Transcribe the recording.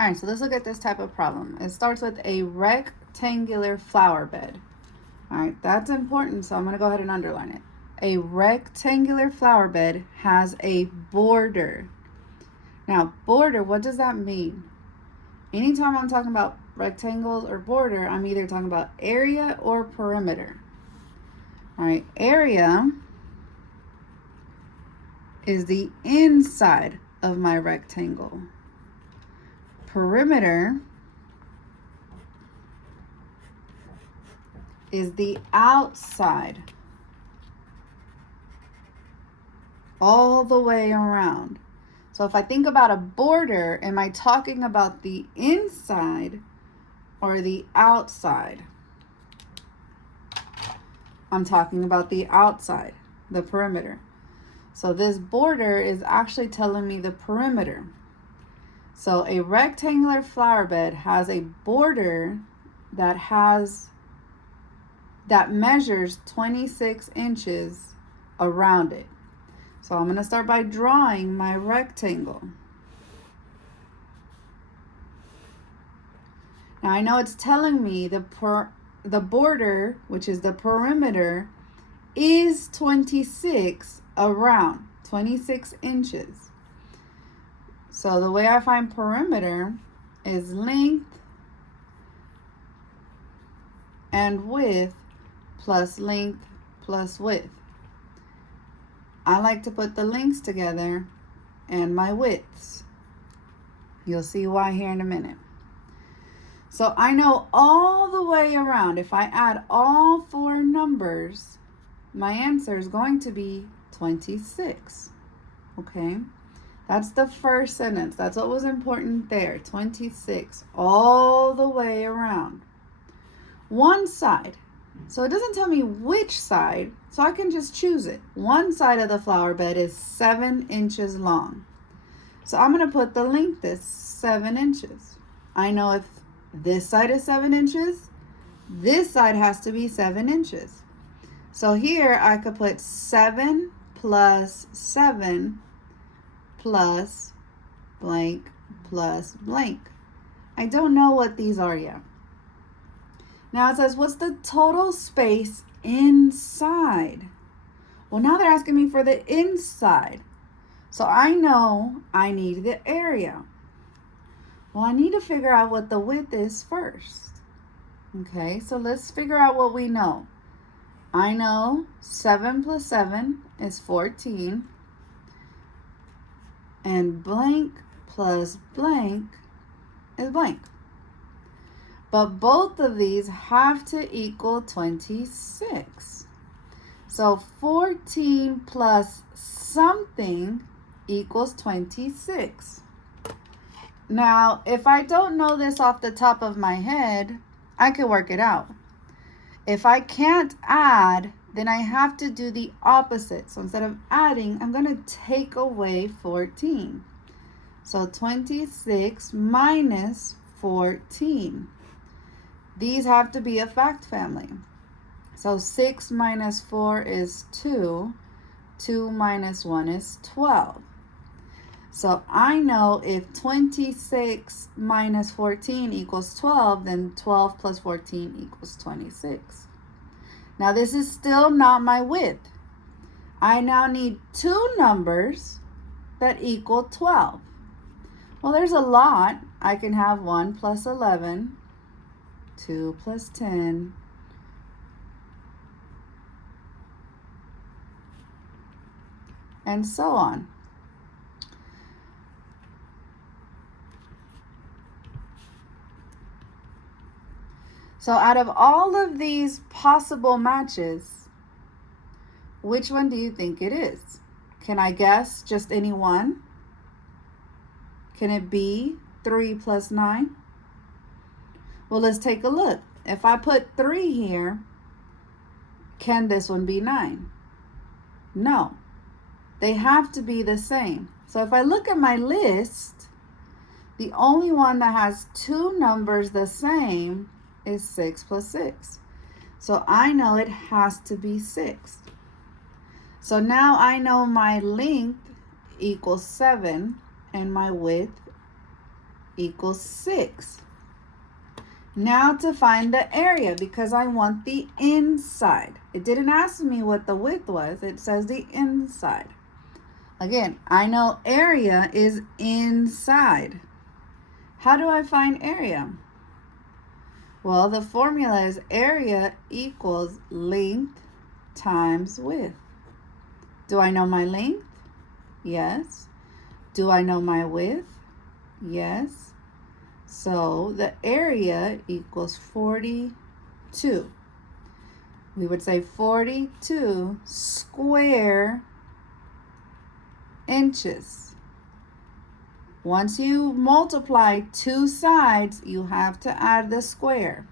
All right, so let's look at this type of problem. It starts with a rectangular flower bed. All right, that's important, so I'm going to go ahead and underline it. A rectangular flower bed has a border. Now, border, what does that mean? Anytime I'm talking about rectangles or border, I'm either talking about area or perimeter. All right, area is the inside of my rectangle. Perimeter is the outside, all the way around. So if I think about a border, am I talking about the inside or the outside? I'm talking about the outside, the perimeter. So this border is actually telling me the perimeter. So a rectangular flower bed has a border that measures 26 inches around it. So I'm going to start by drawing my rectangle. Now I know it's telling me the border, which is the perimeter, is 26 around 26 inches. So the way I find perimeter is length and width plus length plus width. I like to put the lengths together and my widths. You'll see why here in a minute. So I know all the way around, if I add all four numbers, my answer is going to be 26. Okay? That's the first sentence. That's what was important there. 26, all the way around. One side. So it doesn't tell me which side, so I can just choose it. One side of the flower bed is 7 inches long. So I'm going to put the length as 7 inches. I know if this side is 7 inches, this side has to be 7 inches. So here I could put 7 plus 7 plus blank plus blank. I don't know what these are yet. Now it says, what's the total space inside? Well, now they're asking me for the inside. So I know I need the area. Well, I need to figure out what the width is first. Okay, so let's figure out what we know. I know 7 plus 7 is 14. And blank plus blank is blank. But both of these have to equal 26. So 14 plus something equals 26. Now, if I don't know this off the top of my head, I can work it out. If I can't add, then I have to do the opposite. So instead of adding, I'm going to take away 14. So 26 minus 14. These have to be a fact family. So 6 minus 4 is 2. 2 minus 1 is 12. So I know if 26 minus 14 equals 12, then 12 plus 14 equals 26. Now this is still not my width. I now need two numbers that equal 12. Well, there's a lot. I can have 1 plus 11, 2 plus 10, and so on. So out of all of these possible matches, which one do you think it is? Can I guess just any one? Can it be 3 plus 9? Well, let's take a look. If I put 3 here, can this one be 9? No. They have to be the same. So if I look at my list, the only one that has two numbers the same is 6 plus 6. So I know it has to be 6. So now I know my length equals 7 and my width equals 6. Now to find the area, because I want the inside. It didn't ask me what the width was. It says the inside. Again, I know area is inside. How do I find area? Well, the formula is area equals length times width. Do I know my length? Yes. Do I know my width? Yes. So the area equals 42. We would say 42 square inches. Once you multiply two sides, you have to add the square.